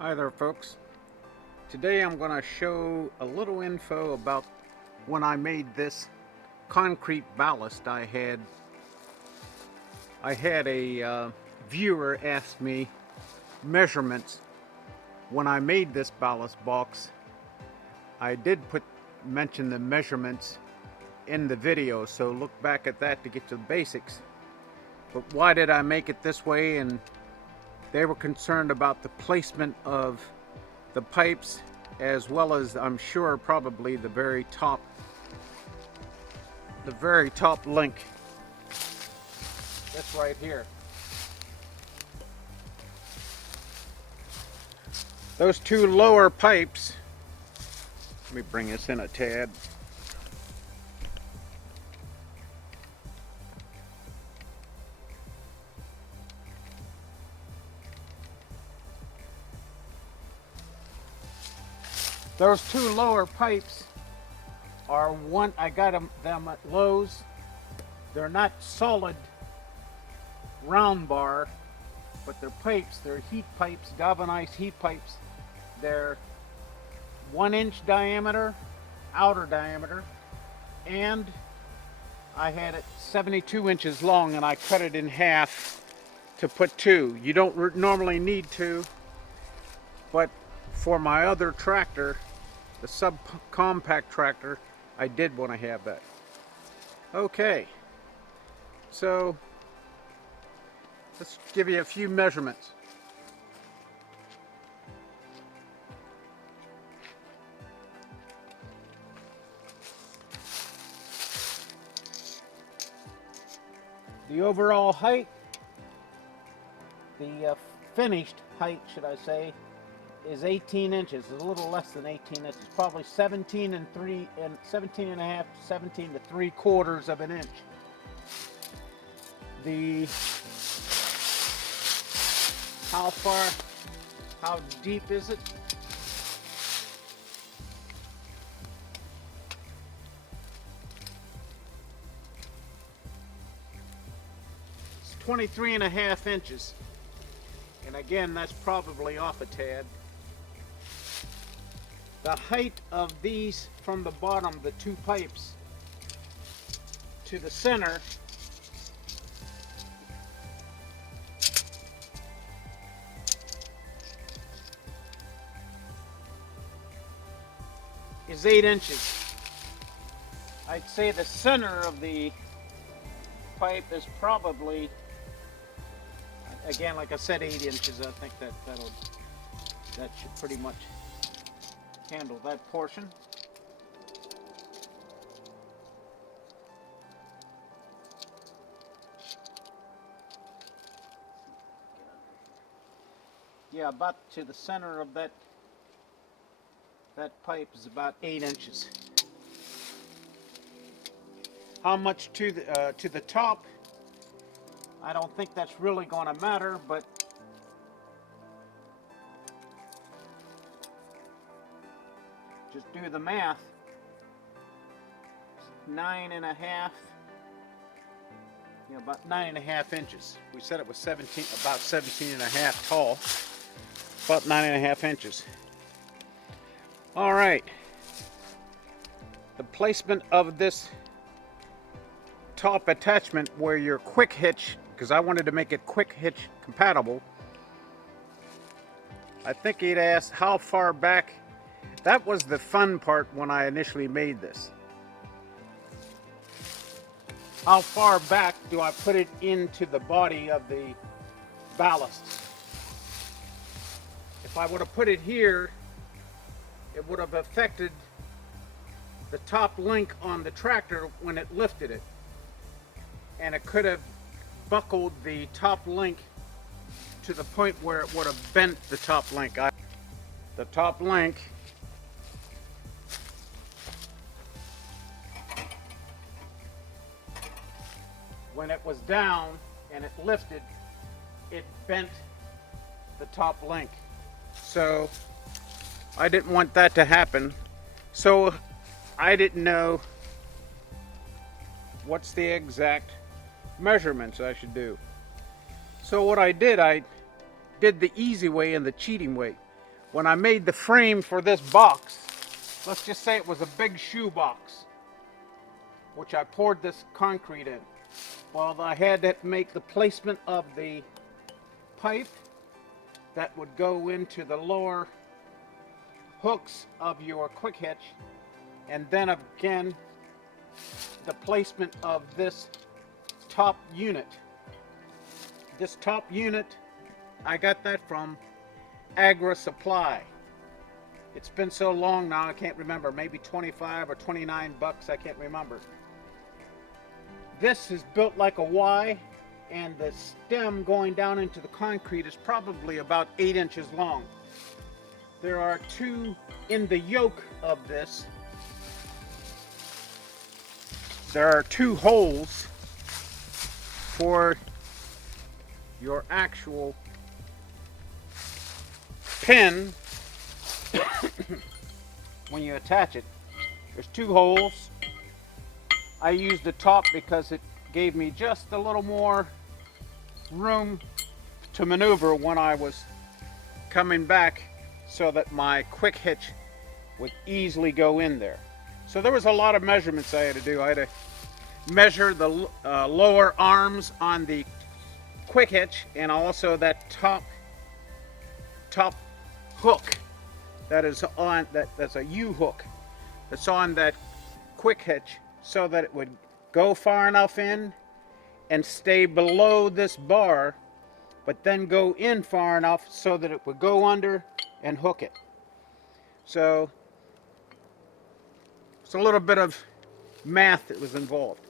Hi there folks. Today I'm going to show a little info about when I made this concrete ballast. I had a viewer ask me measurements when I made this ballast box. I did mention the measurements in the video, so look back at that to get to the basics. But why did I make it this way? And they were concerned about the placement of the pipes, as well as, I'm sure, probably the very top link. This right here. Those two lower pipes, let me bring this in a tad. Those two lower pipes are I got them at Lowe's. They're not solid round bar, but they're pipes. They're heat pipes, galvanized heat pipes. They're 1 inch diameter, outer diameter, and I had it 72 inches long, and I cut it in half to put two. You don't normally need two, but for my other tractor, the subcompact tractor, I did want to have that. Okay, so let's give you a few measurements. The overall height, the finished height, should I say, is 18 inches. It's a little less than 18 inches, probably 17 and 17 and a half, 17 to 3/4 of an inch. How deep is it? It's 23 and a half inches. And again, that's probably off a tad. The height of these from the bottom, the two pipes, to the center is 8 inches. I'd say the center of the pipe is probably, again, like I said, 8 inches. I think that should pretty much handle that portion. Yeah, about to the center of that pipe is about 8 inches. How much to the top? I don't think that's really going to matter, but just do the math. 9 and a half. Yeah, about 9 and a half inches. We said it was about 17 and a half tall. About 9 and a half inches. All right. The placement of this top attachment where your quick hitch, because I wanted to make it quick hitch compatible. I think he'd asked how far back. That was the fun part when I initially made this. How far back do I put it into the body of the ballast? If I would have put it here, it would have affected the top link on the tractor when it lifted it. And it could have buckled the top link to the point where it would have bent the top link. The top link when it was down and it lifted, it bent the top link. So I didn't want that to happen. So I didn't know what's the exact measurements I should do. So what I did the easy way and the cheating way. when I made the frame for this box, let's just say it was a big shoe box, which I poured this concrete in. Well, I had to make the placement of the pipe that would go into the lower hooks of your quick hitch, and then again the placement of this top unit. This top unit, I got that from Agri Supply. It's been so long now I can't remember, maybe 25 or 29 bucks, I can't remember. This is built like a Y, and the stem going down into the concrete is probably about 8 inches long. There are two in the yoke of this. There are two holes for your actual pin when you attach it. There's two holes. I used the top because it gave me just a little more room to maneuver when I was coming back, so that my quick hitch would easily go in there. So there was a lot of measurements I had to do. I had to measure the lower arms on the quick hitch, and also that top hook that is on that's a U hook that's on that quick hitch, so that it would go far enough in and stay below this bar, but then go in far enough so that it would go under and hook it. So it's a little bit of math that was involved.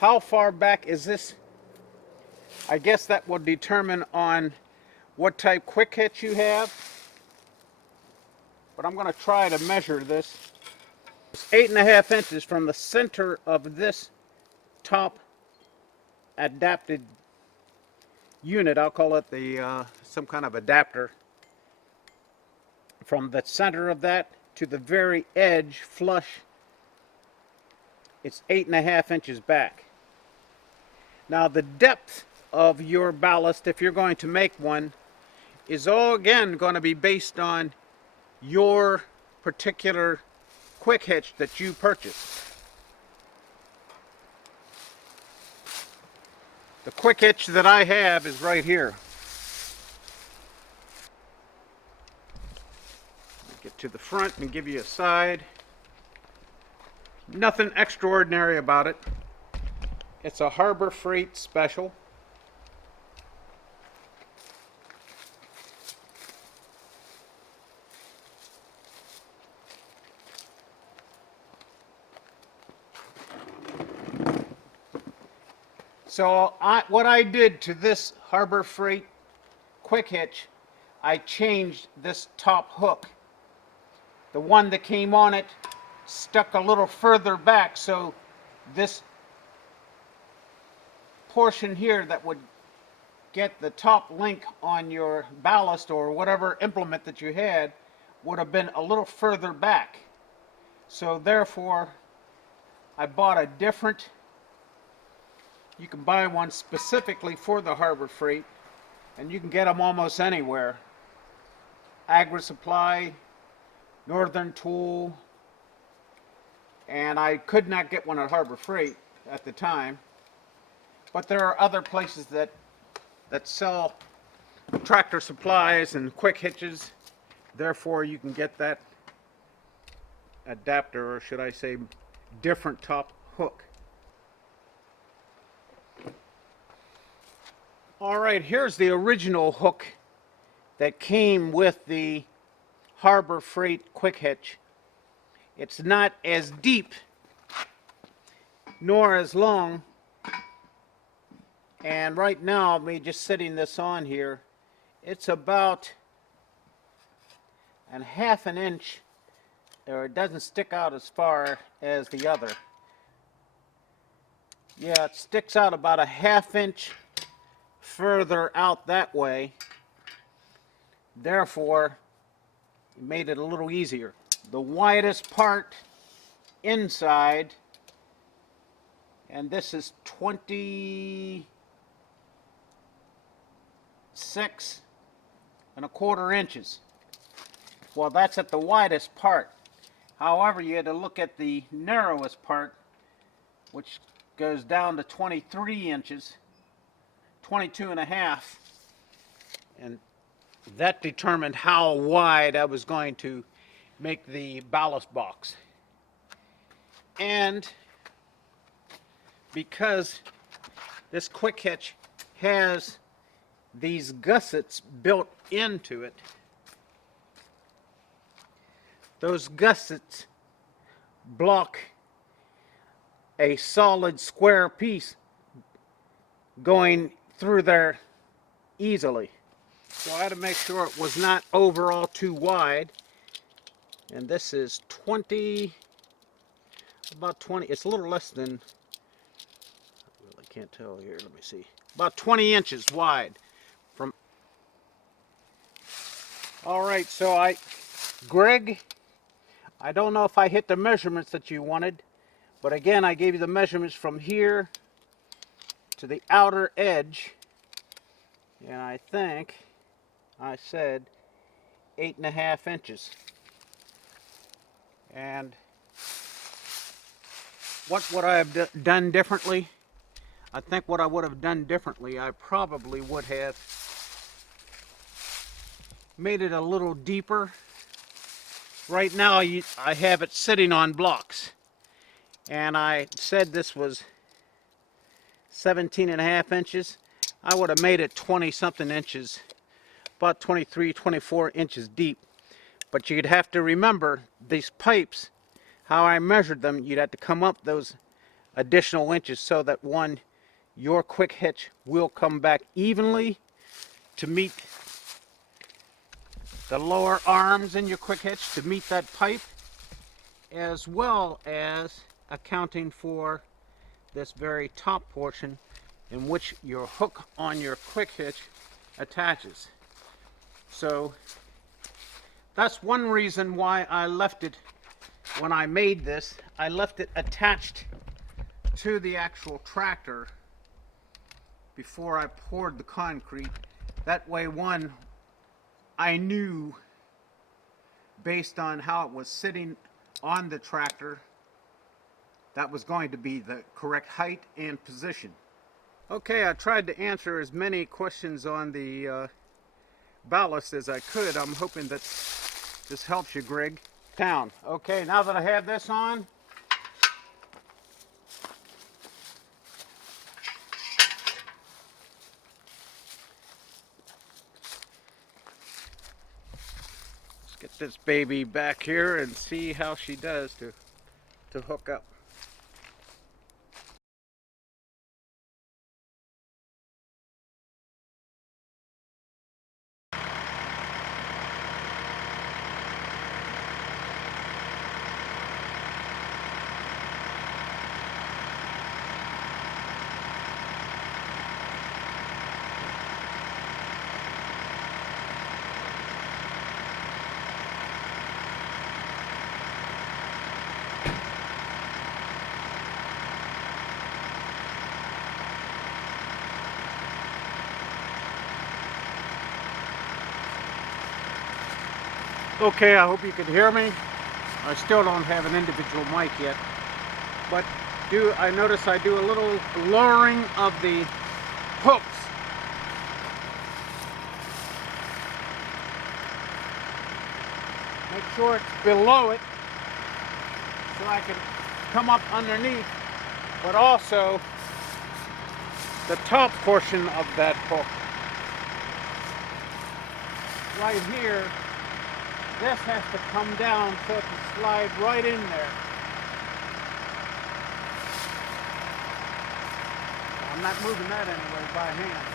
How far back is this? I guess that will determine on what type quick hitch you have. But I'm going to try to measure this. It's 8.5 inches from the center of this top adapted unit. I'll call it the some kind of adapter. From the center of that to the very edge flush, it's 8.5 inches back. Now the depth of your ballast, if you're going to make one, is all again going to be based on your particular quick hitch that you purchase. The quick hitch that I have is right here. Get to the front and give you a side. Nothing extraordinary about it. It's a Harbor Freight special. So what I did to this Harbor Freight quick hitch, I changed this top hook. The one that came on it stuck a little further back, so this portion here that would get the top link on your ballast or whatever implement that you had would have been a little further back. So therefore, I bought a different. You can buy one specifically for the Harbor Freight, and you can get them almost anywhere. Agri Supply, Northern Tool, and I could not get one at Harbor Freight at the time. But there are other places that sell tractor supplies and quick hitches. Therefore, you can get that adapter, or should I say different top hook. All right, here's the original hook that came with the Harbor Freight quick hitch. It's not as deep nor as long, and right now, me just sitting this on here, it's about a half an inch, or it doesn't stick out as far as the other. Yeah, it sticks out about a half inch further out that way. Therefore, it made it a little easier. The widest part inside, and this is 26.25 inches. Well, that's at the widest part. However, you had to look at the narrowest part, which goes down to 23 inches, 22 and a half. And that determined how wide I was going to make the ballast box. And because this quick hitch has these gussets built into it, those gussets block a solid square piece going through there easily. So I had to make sure it was not overall too wide. And this is 20, about 20, it's a little less than, I really can't tell here, let me see. About 20 inches wide. From. All right, so Greg, I don't know if I hit the measurements that you wanted, but again, I gave you the measurements from here to the outer edge, and I think I said 8.5 inches. And what would I have done differently? I think what I would have done differently, I probably would have made it a little deeper. Right now I have it sitting on blocks, and I said this was 17.5 inches. I would have made it 20 something inches, about 23, 24 inches deep. But you'd have to remember these pipes, how I measured them, you'd have to come up those additional inches so that your quick hitch will come back evenly to meet the lower arms in your quick hitch, to meet that pipe, as well as accounting for this very top portion in which your hook on your quick hitch attaches. So that's one reason why I left it, when I made this, I left it attached to the actual tractor before I poured the concrete. That way, I knew based on how it was sitting on the tractor, that was going to be the correct height and position. Okay, I tried to answer as many questions on the ballast as I could. I'm hoping that this helps you, Greg. Down. Okay, now that I have this on, let's get this baby back here and see how she does to hook up. Okay, I hope you can hear me. I still don't have an individual mic yet, but I notice I do a little lowering of the hooks. Make sure it's below it so I can come up underneath, but also the top portion of that hook. Right here, this has to come down so it can slide right in there. I'm not moving that anyway by hand.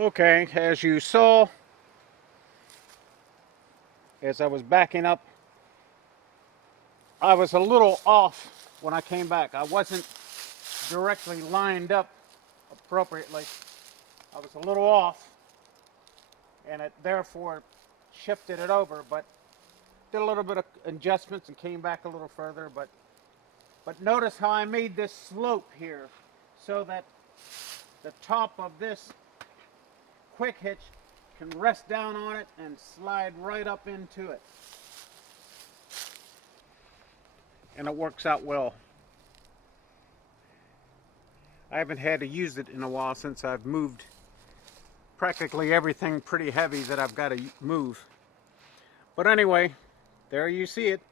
Okay, as you saw, as I was backing up, I was a little off when I came back. I wasn't directly lined up appropriately. I was a little off, and it therefore shifted it over, but did a little bit of adjustments and came back a little further. But notice how I made this slope here so that the top of this quick hitch can rest down on it and slide right up into it. And it works out well. I haven't had to use it in a while since I've moved practically everything pretty heavy that I've got to move. But anyway, there you see it.